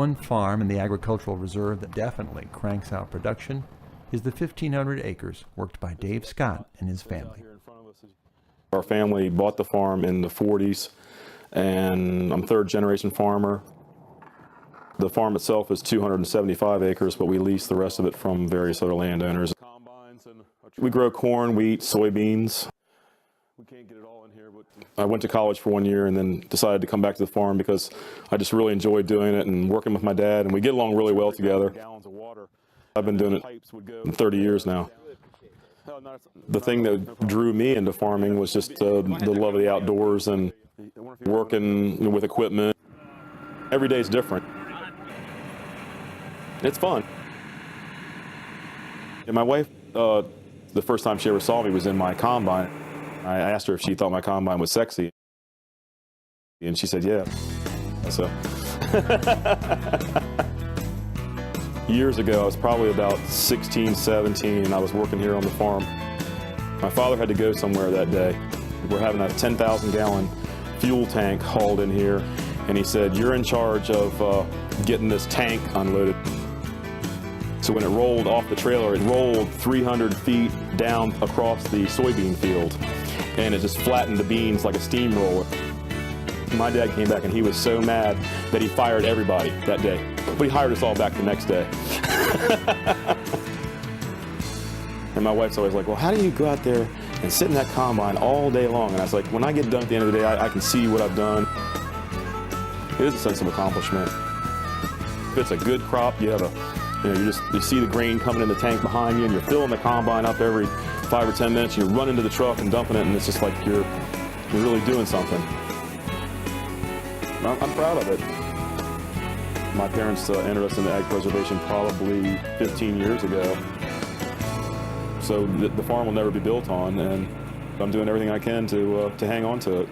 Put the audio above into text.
One farm in the agricultural reserve that definitely cranks out production is the 1,500 acres worked by Dave Scott and his family. Our family bought the farm in the 40s, and I'm third generation farmer. The farm itself is 275 acres, but we lease the rest of it from various other landowners. We grow corn, wheat, soybeans. I went to college for 1 year and then decided to come back to the farm because I just really enjoyed doing it and working with my dad, and we get along really well together. I've been doing it 30 years now. The thing that drew me into farming was just the love of the outdoors and working with equipment. Every day is different. It's fun. And my wife, the first time she ever saw me was in my combine. I asked her if she thought my combine was sexy, and she said, yeah. So, years ago, I was probably about 16, 17, and I was working here on the farm. My father had to go somewhere that day. We're having a 10,000-gallon fuel tank hauled in here, and he said, you're in charge of getting this tank unloaded. So when it rolled off the trailer, it rolled 300 feet down across the soybean field, and it just flattened the beans like a steamroller. My dad came back and he was so mad that he fired everybody that day, but he hired us all back the next day. And my wife's always like, well, how do you go out there and sit in that combine all day long? And I was like, when I get done at the end of the day, I can see what I've done. It is a sense of accomplishment. If it's a good crop, you have you see the grain coming in the tank behind you, and you're filling the combine up every 5 or 10 minutes. You run into the truck and dumping it, and it's just like you're really doing something. I'm proud of it. My parents entered us into ag preservation probably 15 years ago. So the farm will never be built on, and I'm doing everything I can to hang on to it.